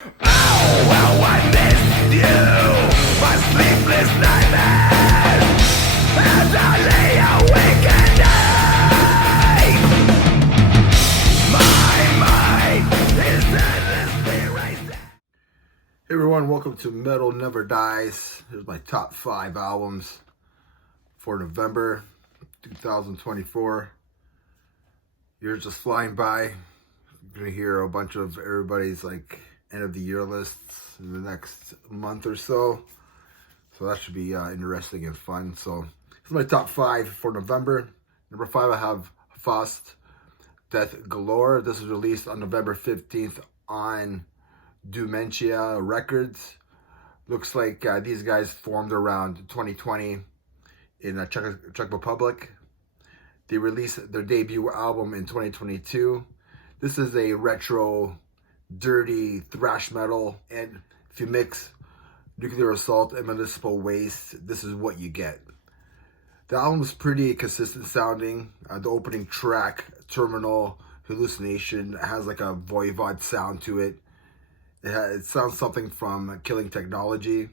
Well, I missed you, my sleepless nightmares, as I lay awake at night. My mind is endlessly racing. Hey everyone, welcome to Metal Never Dies. Here's my top 5 albums for November 2024. Year's just flying by. You're gonna hear a bunch of everybody's like end of the year lists in the next month or so. So that should be interesting and fun. So this is my top 5 for November. Number 5, I have Faust, Death Galore. This was released on November 15th on Dementia Records. Looks like these guys formed around 2020 in Czech Republic. They released their debut album in 2022. This is a retro, dirty thrash metal, and if you mix Nuclear Assault and Municipal Waste, this is what you get. The album is pretty consistent sounding. The opening track, Terminal Hallucination, has like a Voivod sound to it. It sounds something from Killing Technology.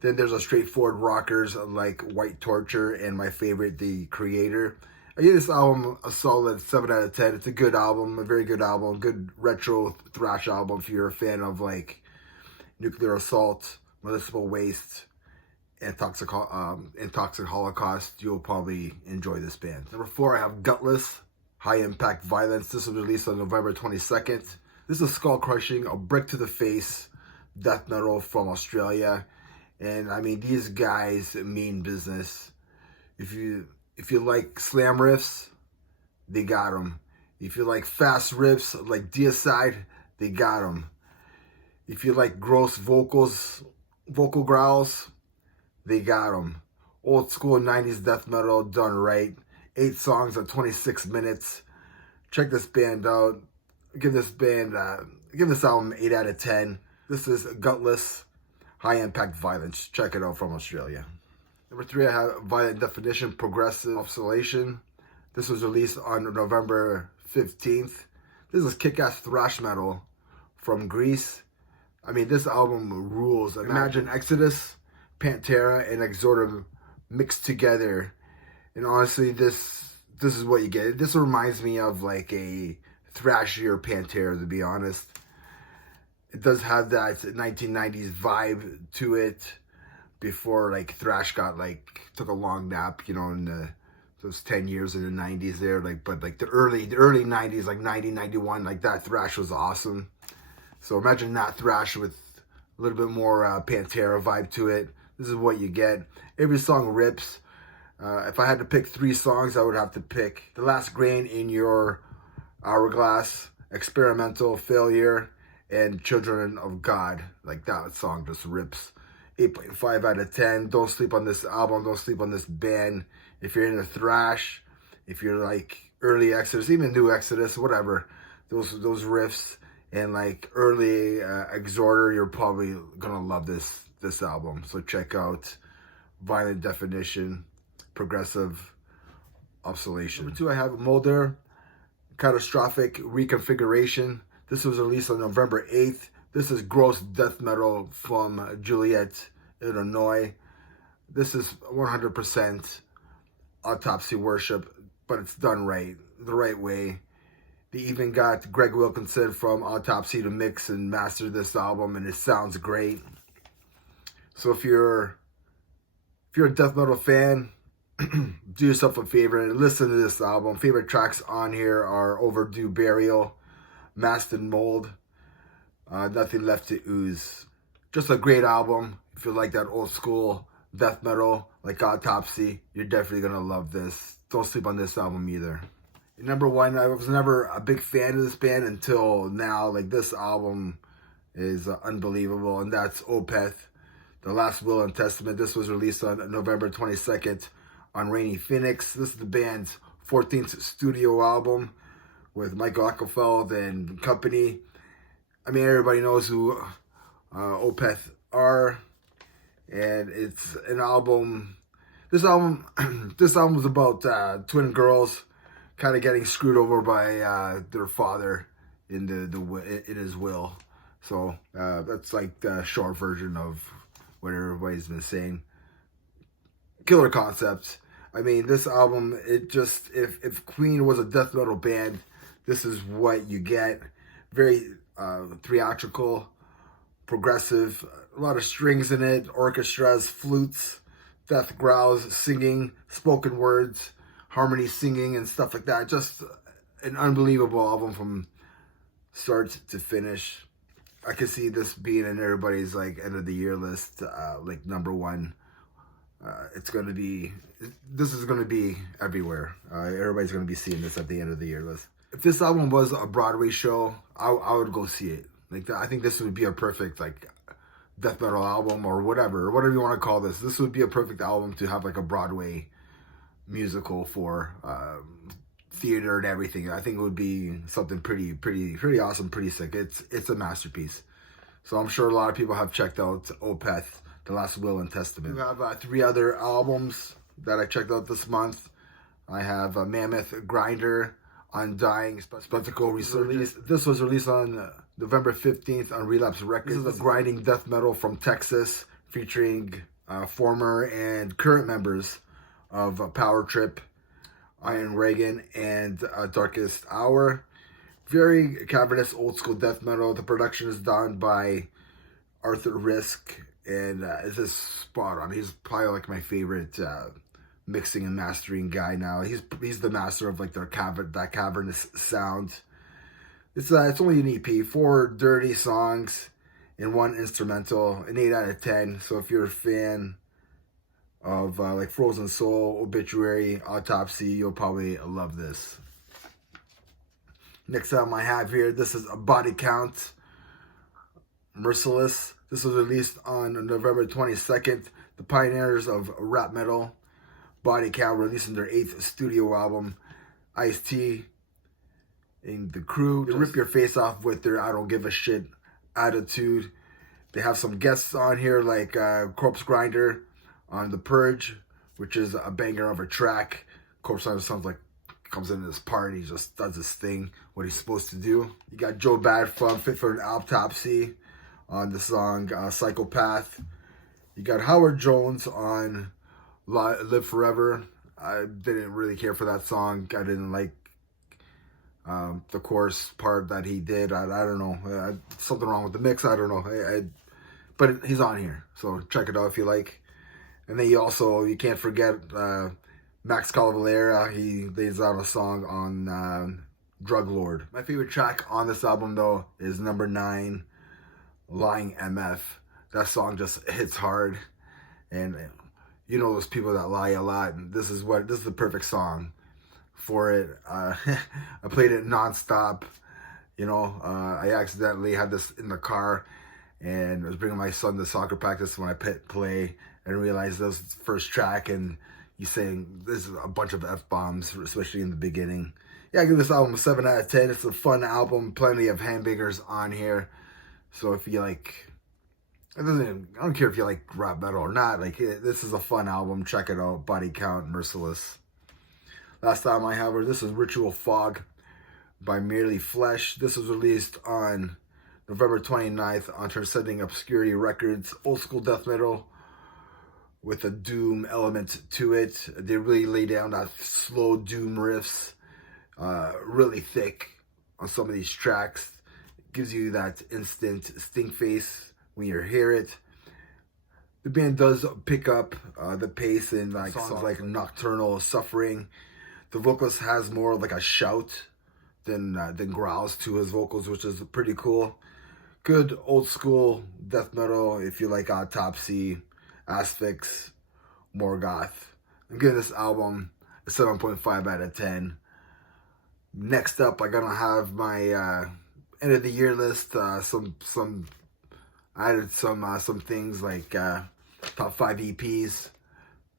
Then there's a straightforward rockers like White Torture and my favorite, The Creator. I give this album a solid 7 out of 10. It's a good album, a very good album, good retro thrash album if you're a fan of like Nuclear Assault, Municipal Waste, and Toxic Holocaust. You'll probably enjoy this band. Number 4, I have Gutless, High Impact Violence. This was released on November 22nd. This is skull crushing, a brick to the face death metal from Australia. And I mean, these guys mean business. If you like slam riffs, they got them. If you like fast riffs like Deicide, they got them. If you like gross vocal growls, they got them. Old school 90s death metal done right. 8 songs at 26 minutes. Check this band out. Give this album 8 out of 10. This is Gutless, High Impact Violence. Check it out from Australia. Number 3, I have Violent Definition, Progressive Oscillation. This was released on November 15th. This is kick-ass thrash metal from Greece. I mean, this album rules. Imagine Exodus, Pantera, and Exordium mixed together. And honestly, this is what you get. This reminds me of like a thrashier Pantera, to be honest. It does have that 1990s vibe to it before like thrash took a long nap, you know, in those 10 years in the 90s there, but the early 90s, like 90, 91, like that thrash was awesome. So imagine that thrash with a little bit more Pantera vibe to it. This is what you get. Every song rips. If I had to pick 3 songs, I would have to pick The Last Grain in Your Hourglass, Experimental Failure, and Children of God. Like that song just rips. 8.5 out of 10. Don't sleep on this album. Don't sleep on this band. If you're into thrash, if you're like early Exodus, even new Exodus, whatever, those riffs and like early Exhorder, you're probably gonna love this album. So check out Violent Definition, Progressive Oscillation. Number 2, I have Mulder, Catastrophic Reconfiguration. This was released on November 8th. This is gross death metal from Joliet, Illinois. This is 100% Autopsy worship, but it's done right, the right way. They even got Greg Wilkinson from Autopsy to mix and master this album, and it sounds great. So if you're a death metal fan, do yourself a favor and listen to this album. Favorite tracks on here are Overdue Burial, Mast and Mold, Nothing Left to Ooze. Just a great album. If you like that old school death metal like Autopsy, you're definitely gonna love this. Don't sleep on this album either. And number 1, I was never a big fan of this band until now. Like, this album is unbelievable, and that's Opeth, The Last Will and Testament. This was released on November 22nd on Rainy Phoenix. This is the band's 14th studio album with Michael Ockenfeld and company. I mean, everybody knows who Opeth are, and it's an album. This album was about twin girls kind of getting screwed over by their father in his will. So that's like the short version of what everybody's been saying. Killer concept. I mean, this album, it just, if Queen was a death metal band, this is what you get. Very theatrical, progressive, a lot of strings in it, orchestras, flutes, death growls, singing, spoken words, harmony singing, and stuff like that. Just an unbelievable album from start to finish. I could see this being in everybody's like end of the year list, like number one. It's going to be, this is going to be everywhere. Everybody's going to be seeing this at the end of the year list. If this album was a Broadway show, I would go see it. Like, I think this would be a perfect, like, death metal album or whatever you want to call this. This would be a perfect album to have, like, a Broadway musical for theater and everything. I think it would be something pretty awesome, pretty sick. It's a masterpiece. So I'm sure a lot of people have checked out Opeth, The Last Will and Testament. We have 3 other albums that I checked out this month. I have Mammoth, Grinder, Undying, Spectacle Resurgence. This was released on November 15th on Relapse Records. This is a grinding death metal from Texas featuring former and current members of Power Trip, Iron Reagan, and Darkest Hour. Very cavernous old school death metal. The production is done by Arthur Risk, and it's just spot on. He's probably like my favorite mixing and mastering guy now. He's the master of like that cavernous sound. It's only an EP, 4 dirty songs and 1 instrumental, an 8 out of 10. So if you're a fan of like Frozen Soul, Obituary, Autopsy, you'll probably love this. Next album I have here, this is a Body Count, Merciless. This was released on November 22nd. The pioneers of rap metal, Body Count, releasing their 8th studio album. Ice-T and the crew, they rip your face off with their I don't give a shit attitude. They have some guests on here like Corpse Grinder on The Purge, which is a banger of a track. Corpse Grinder sounds like comes into this party, just does his thing, what he's supposed to do. You got Joe Bad from Fit for an Autopsy on the song Psychopath. You got Howard Jones on Live Forever. I didn't really care for that song. I didn't like the chorus part that he did. I don't know. Something wrong with the mix. I don't know. But he's on here, so check it out if you like. And then you can't forget Max Cavalera. He's on a song on Drug Lord. My favorite track on this album though is number 9, Lying MF. That song just hits hard, and you know those people that lie a lot. And this is the perfect song for it. I played it nonstop. You know, I accidentally had this in the car, and I was bringing my son to soccer practice when I hit play and realized this was the first track, and you saying this is a bunch of F-bombs, especially in the beginning. Yeah, I give this album a 7 out of 10. It's a fun album, plenty of handbangers on here. So if you like, I don't care if you like rap metal or not, like this is a fun album. Check it out. Body Count, Merciless. Last time I have her, this is Ritual Fog by Merely Flesh. This was released on November 29th on Transcending Obscurity Records. Old school death metal with a doom element to it. They really lay down that slow doom riffs, really thick on some of these tracks. It gives you that instant stink face when you hear it. The band does pick up the pace in like songs like Nocturnal Suffering. The vocalist has more like a shout than growls to his vocals, which is pretty cool. Good old school death metal if you like Autopsy, Asphyx, Morgoth. I'm giving this album a 7.5 out of 10. Next up, I'm gonna have my end of the year list. I added some things like top 5 EPs,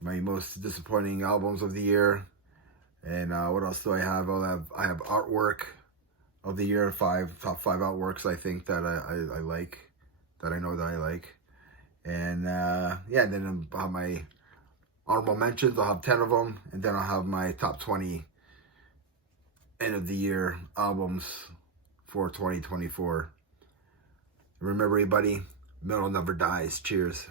my most disappointing albums of the year, and what else do I have? I have artwork of the year, top 5 artworks I think that I like, that I know that I like. And yeah, and then I'll have my honorable mentions. I'll have 10 of them, and then I'll have my top 20 end of the year albums for 2024. Remember, everybody, metal never dies. Cheers.